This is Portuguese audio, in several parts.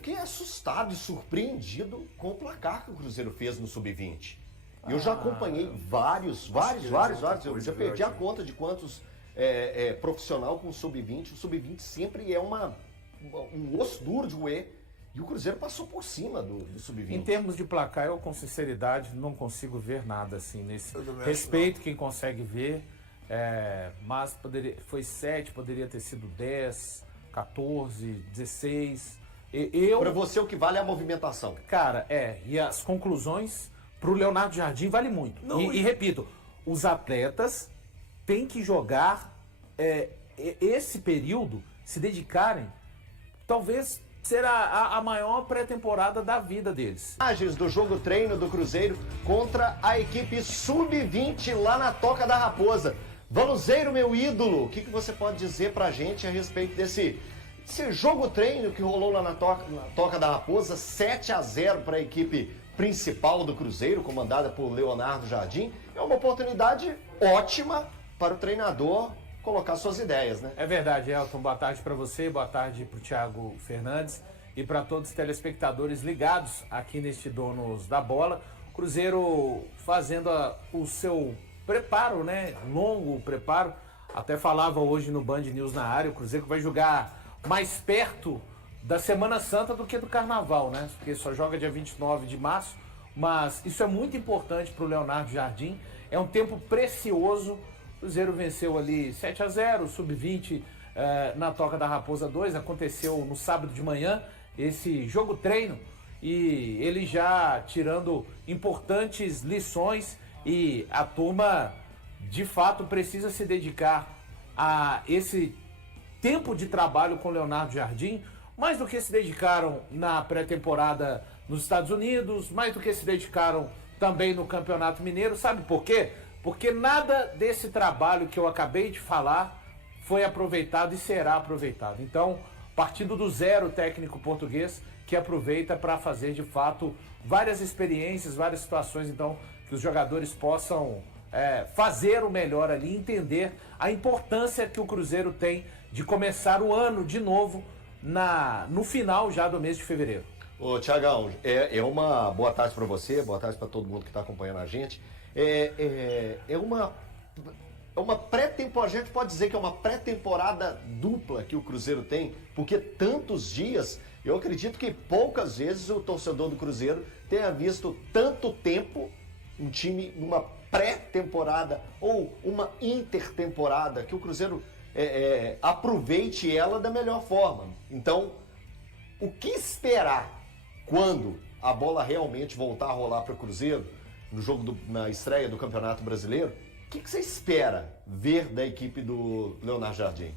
fiquei assustado e surpreendido com o placar que o Cruzeiro fez no Sub-20. Eu já acompanhei vários. Eu já perdi a conta de quantos profissional com o Sub-20. O Sub-20 sempre é um osso duro de roer. E o Cruzeiro passou por cima do Sub-20. Em termos de placar, eu com sinceridade não consigo ver nada assim nesse. Respeito quem consegue ver, mas foi 7, poderia ter sido 10, 14, 16. Para você o que vale é a movimentação. Cara, e as conclusões pro Leonardo Jardim vale muito. E repito, os atletas têm que jogar esse período, se dedicarem, talvez será a maior pré-temporada da vida deles. Imagens do jogo treino do Cruzeiro contra a equipe Sub-20 lá na Toca da Raposa. Valuzeiro, meu ídolo, o que você pode dizer pra gente a respeito desse jogo treino que rolou lá na Toca da Raposa? 7-0 para a equipe principal do Cruzeiro, comandada por Leonardo Jardim. É uma oportunidade ótima para o treinador colocar suas ideias, né? É verdade, Elton. Boa tarde para você, boa tarde para o Thiago Fernandes e para todos os telespectadores ligados aqui neste Donos da Bola. Cruzeiro fazendo o seu preparo, né? Longo preparo. Até falava hoje no Band News na área, o Cruzeiro vai jogar mais perto da Semana Santa do que do Carnaval, né? Porque só joga dia 29 de março. Mas isso é muito importante para o Leonardo Jardim. É um tempo precioso. O Cruzeiro venceu ali 7-0, Sub-20 na Toca da Raposa 2, aconteceu no sábado de manhã, esse jogo treino, e ele já tirando importantes lições, e a turma de fato precisa se dedicar a esse tempo de trabalho com o Leonardo Jardim, mais do que se dedicaram na pré-temporada nos Estados Unidos, mais do que se dedicaram também no Campeonato Mineiro. Sabe por quê? Porque nada desse trabalho que eu acabei de falar foi aproveitado e será aproveitado. Então, partindo do zero, o técnico português que aproveita para fazer de fato várias experiências, várias situações, então, que os jogadores possam fazer o melhor ali, entender a importância que o Cruzeiro tem de começar o ano de novo no final já do mês de fevereiro. Ô, Thiagão, uma boa tarde para você, boa tarde para todo mundo que está acompanhando a gente. É uma pré-temporada, a gente pode dizer que é uma pré-temporada dupla que o Cruzeiro tem, porque tantos dias, eu acredito que poucas vezes o torcedor do Cruzeiro tenha visto tanto tempo um time numa pré-temporada ou uma intertemporada, que o Cruzeiro aproveite ela da melhor forma. Então, o que esperar quando a bola realmente voltar a rolar para o Cruzeiro, no jogo na estreia do Campeonato Brasileiro? O que você espera ver da equipe do Leonardo Jardim?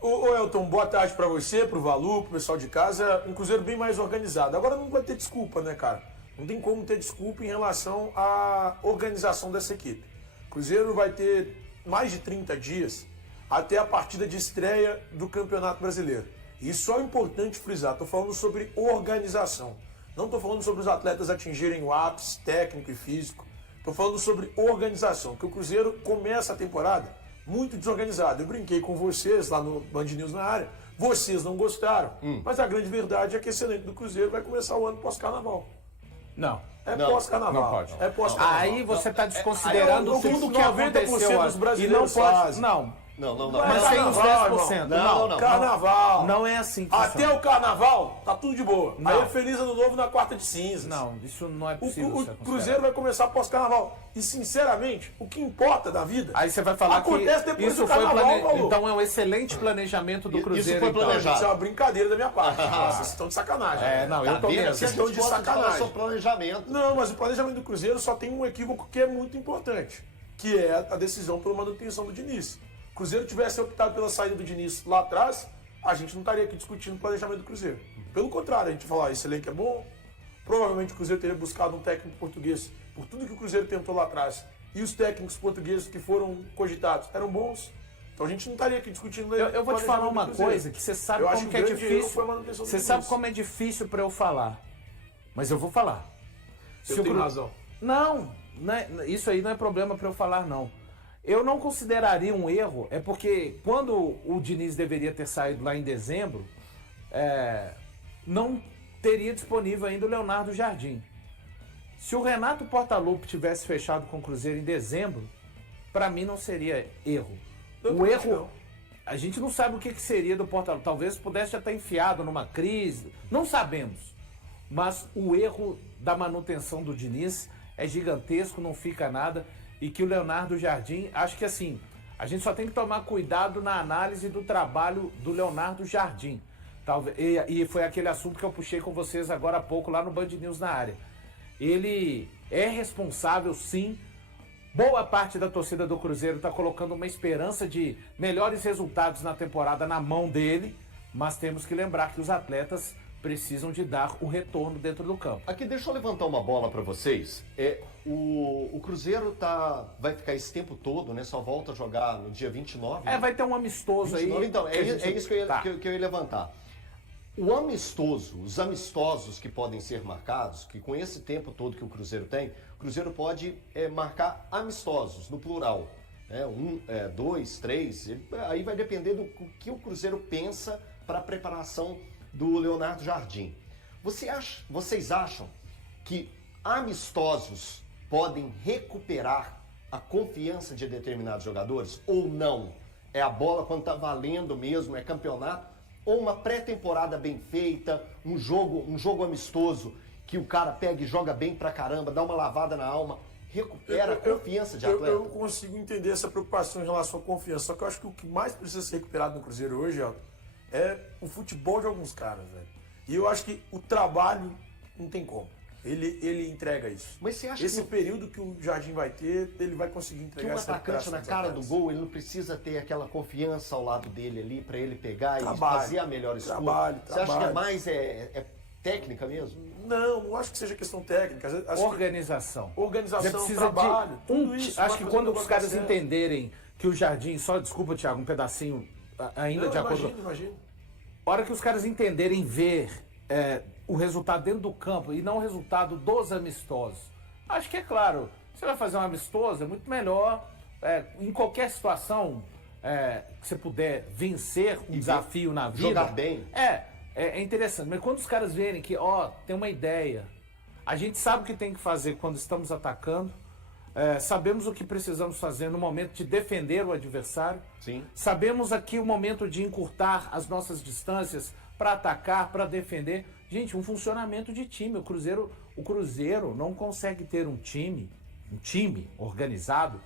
Ô Elton, boa tarde para você, pro Valu, pro pessoal de casa. Um Cruzeiro bem mais organizado. Agora não vai ter desculpa, né, cara? Não tem como ter desculpa em relação à organização dessa equipe. O Cruzeiro vai ter mais de 30 dias até a partida de estreia do Campeonato Brasileiro. E isso é importante frisar. Estou falando sobre organização. Não estou falando sobre os atletas atingirem o ápice técnico e físico. Estou falando sobre organização, porque o Cruzeiro começa a temporada muito desorganizado. Eu brinquei com vocês lá no Band News na área, vocês não gostaram, mas a grande verdade é que esse elenco do Cruzeiro vai começar o ano pós-carnaval. Não. Pós-carnaval. Não pode. É pós-carnaval. Aí você está desconsiderando tudo que 90% dos brasileiros fazem. Não. Não. Mas tem uns 10%. Não. Carnaval. Não é assim que Até funciona. o carnaval, tá tudo de boa. Não. Aí é feliz ano novo na quarta de cinzas. Não, isso não é possível. O Cruzeiro vai começar pós-carnaval. E, sinceramente, o que importa da vida Aí você vai falar acontece que depois isso do foi carnaval, Paulo. Então é um excelente planejamento do Isso Cruzeiro. foi então. planejado. Isso é uma brincadeira da minha parte. Vocês estão de sacanagem. Não, Tá eu tô vendo? mesmo. Vocês Questão de gostam falar sacanagem. sobre planejamento. Não, mas o planejamento do Cruzeiro só tem um equívoco que é muito importante, que é a decisão pela manutenção do Diniz. Se o Cruzeiro tivesse optado pela saída do Diniz lá atrás, a gente não estaria aqui discutindo o planejamento do Cruzeiro. Pelo contrário, a gente ia falar, esse elenco é bom, provavelmente o Cruzeiro teria buscado um técnico português por tudo que o Cruzeiro tentou lá atrás, e os técnicos portugueses que foram cogitados eram bons. Então a gente não estaria aqui discutindo. Eu vou te falar uma coisa que você sabe Eu acho como que que é o grande erro difícil. foi a manutenção do Você Diniz. sabe como é difícil para eu falar. Mas eu vou falar. Você tem razão. Não, isso aí não é problema para eu falar, não. Eu não consideraria um erro, é porque quando o Diniz deveria ter saído lá em dezembro, não teria disponível ainda o Leonardo Jardim. Se o Renato Portaluppi tivesse fechado com o Cruzeiro em dezembro, para mim não seria erro. O erro, a gente não sabe o que seria do Portaluppi. Talvez pudesse já estar enfiado numa crise, não sabemos. Mas o erro da manutenção do Diniz é gigantesco, não fica nada. E que o Leonardo Jardim, acho que assim, a gente só tem que tomar cuidado na análise do trabalho do Leonardo Jardim. E foi aquele assunto que eu puxei com vocês agora há pouco lá no Band News na área. Ele é responsável, sim. Boa parte da torcida do Cruzeiro está colocando uma esperança de melhores resultados na temporada na mão dele, mas temos que lembrar que os atletas precisam de dar o retorno dentro do campo. Aqui, deixa eu levantar uma bola para vocês. O Cruzeiro vai ficar esse tempo todo, né? Só volta a jogar no dia 29. Né? Vai ter um amistoso 29, aí. Então, é isso que eu ia levantar. Os amistosos que podem ser marcados, que com esse tempo todo que o Cruzeiro tem, o Cruzeiro pode marcar amistosos, no plural. Né? 1, 2, 3, aí vai depender do que o Cruzeiro pensa para a preparação do Leonardo Jardim. Vocês acham que amistosos podem recuperar a confiança de determinados jogadores ou não? É a bola quando está valendo mesmo, é campeonato? Ou uma pré-temporada bem feita, um jogo amistoso que o cara pega e joga bem pra caramba, dá uma lavada na alma, recupera a confiança de atleta? Eu consigo entender essa preocupação em relação à confiança, só que eu acho que o que mais precisa ser recuperado no Cruzeiro hoje, Elton, é o futebol de alguns caras, velho. E eu acho que o trabalho não tem como. Ele entrega isso. Mas você acha esse período que o Jardim vai ter, ele vai conseguir entregar essa atacante na cara do gol, ele não precisa ter aquela confiança ao lado dele ali para ele pegar e fazer a melhor escolha? Você acha que é mais técnica mesmo? Não acho que seja questão técnica. Organização. Organização, trabalho, tudo isso. Acho que quando os caras entenderem que o Jardim, desculpa, Thiago, um pedacinho ainda não, de acordo. Imagino. A hora que os caras entenderem ver o resultado dentro do campo e não o resultado dos amistosos. Acho que é claro, você vai fazer um amistoso, é muito melhor, em qualquer situação que você puder vencer um desafio na vida. Jogar bem. É interessante, mas quando os caras verem que, tem uma ideia, a gente sabe o que tem que fazer quando estamos atacando, sabemos o que precisamos fazer no momento de defender o adversário. Sim. Sabemos aqui o momento de encurtar as nossas distâncias para atacar, para defender. Gente, um funcionamento de time. O Cruzeiro não consegue ter um time organizado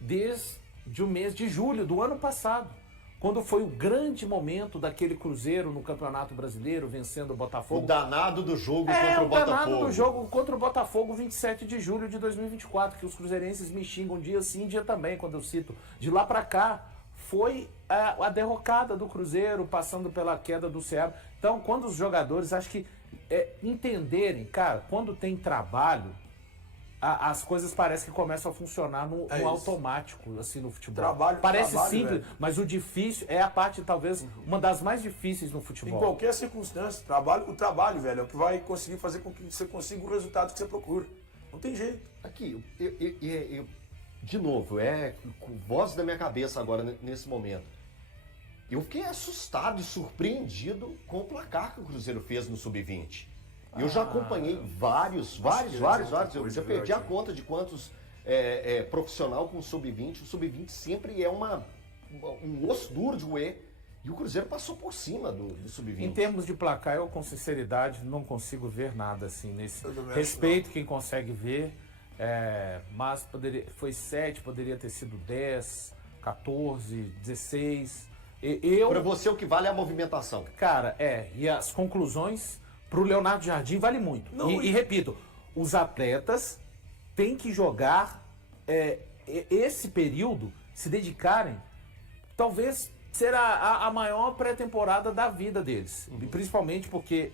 desde o mês de julho do ano passado, quando foi o grande momento daquele Cruzeiro no Campeonato Brasileiro, vencendo o Botafogo. O danado do jogo contra o Botafogo. O danado do jogo contra o Botafogo, 27 de julho de 2024, que os cruzeirenses me xingam dia sim, dia também, quando eu cito. De lá para cá, foi a derrocada do Cruzeiro, passando pela queda do Ceará. Então, quando os jogadores, acho que entenderem, cara, quando tem trabalho, as coisas parecem que começam a funcionar no automático, assim, no futebol. Parece simples, velho. Mas o difícil é a parte, talvez, uma das mais difíceis no futebol. Em qualquer circunstância, o trabalho, velho, é o que vai conseguir fazer com que você consiga o resultado que você procura. Não tem jeito. Aqui, eu de novo, com voz da minha cabeça agora, nesse momento. Eu fiquei assustado e surpreendido com o placar que o Cruzeiro fez no Sub-20. Eu já acompanhei vários. Eu já perdi a conta de quantos profissional com o Sub-20. O Sub-20 sempre é um osso duro de roer. E o Cruzeiro passou por cima do Sub-20. Em termos de placar, eu com sinceridade não consigo ver nada assim nesse. Respeito quem consegue ver. Mas foi 7, poderia ter sido 10, 14, 16. Para você o que vale é a movimentação. Cara, e as conclusões pro Leonardo Jardim vale muito. E repito, os atletas têm que jogar esse período, se dedicarem, talvez será a maior pré-temporada da vida deles. E principalmente porque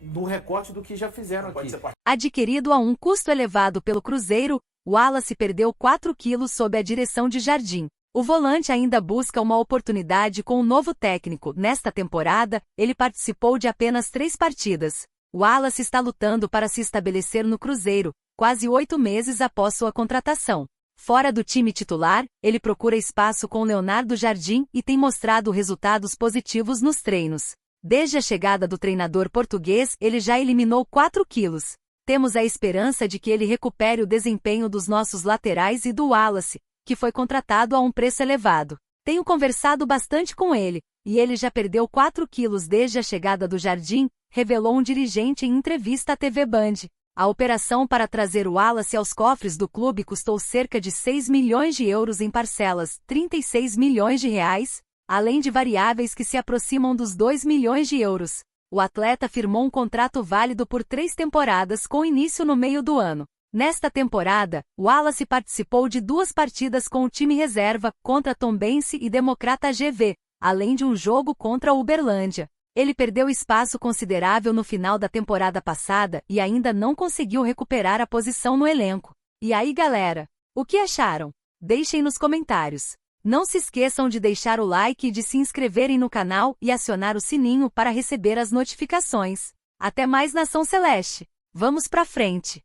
no recorte do que já fizeram aqui. Adquirido a um custo elevado pelo Cruzeiro, Wallace perdeu 4 quilos sob a direção de Jardim. O volante ainda busca uma oportunidade com o novo técnico. Nesta temporada, ele participou de apenas 3 partidas. Wallace está lutando para se estabelecer no Cruzeiro, quase 8 meses após sua contratação. Fora do time titular, ele procura espaço com Leonardo Jardim e tem mostrado resultados positivos nos treinos. Desde a chegada do treinador português, ele já eliminou 4 quilos. Temos a esperança de que ele recupere o desempenho dos nossos laterais e do Wallace, que foi contratado a um preço elevado. Tenho conversado bastante com ele, e ele já perdeu 4 quilos desde a chegada do Jardim, revelou um dirigente em entrevista à TV Band. A operação para trazer o Wallace aos cofres do clube custou cerca de 6 milhões de euros em parcelas, 36 milhões de reais, além de variáveis que se aproximam dos 2 milhões de euros. O atleta firmou um contrato válido por 3 temporadas com início no meio do ano. Nesta temporada, Wallace participou de 2 partidas com o time reserva, contra Tombense e Democrata GV, além de um jogo contra o Uberlândia. Ele perdeu espaço considerável no final da temporada passada e ainda não conseguiu recuperar a posição no elenco. E aí, galera? O que acharam? Deixem nos comentários. Não se esqueçam de deixar o like e de se inscreverem no canal e acionar o sininho para receber as notificações. Até mais, Nação Celeste! Vamos pra frente!